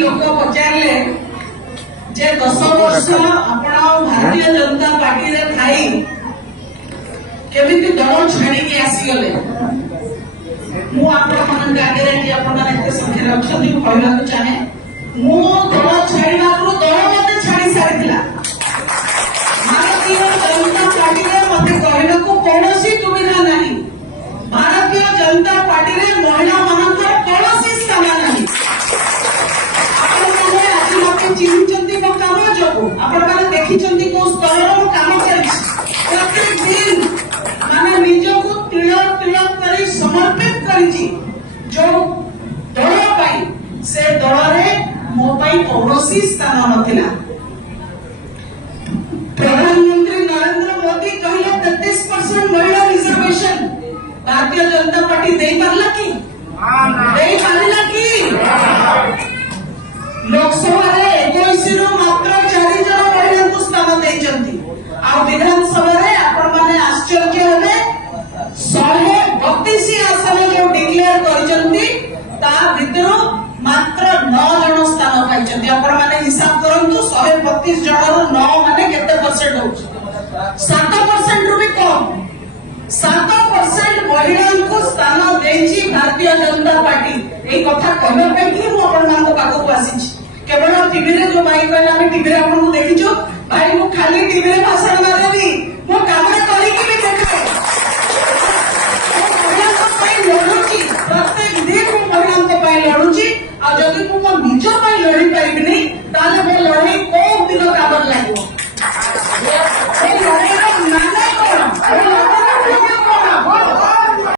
लोक पचारे जे 10 वर्ष आपण भारतीय जनता पार्टी रे थाई केमिति दल छाड़ी आसीगले मु आपण आगे कि आपण एत संख्या रखती कहना चाहे मु दल छाड़ा दल मत छाड़ी सारी भारतीय जनता पार्टी रे मत कहना कौन सुविधा नहीं भारतीय जनता पार्टी रे महिला मानकर कौन स्थान नहीं आज मत चिन्हिंट मो कम जो आपण देखी कौ स्तर कम चलती प्रत्येक दिन मैंने निजक तिलक तिलक कर समर्पित कर जो दल से दल मो कौन स्थान नाला प्रधानमंत्री नरेंद्र मोदी कहले 33% महिला रिजर्वेशन भारतीय जनता पार्टी दे पारला कि दे पारला कि लोकसभा रे 21 रु मात्र 4 जन महिला को स्थान देचंती आ विधानसभा रे आपण माने आश्चर्य हेबे 132 आसन जो डिक्लेयर करचंती ता भितरो मात्र 9 जन स्थान पाइचंती आपण माने हिसाब करंतु 132 जन रो 9 माने केते परसेंट होउछ 7% रु भी कम 7% महिला को स्थान देची भारतीय जनता पार्टी ए कथा कहबे पे कि मु आपण मान पाखो को आसी केवल टीवी रे जो भाई कहला हम टीवी रे आपण देखिछु भाई मु खाली टीवी रे भाषण मारेबी मु काम करी कि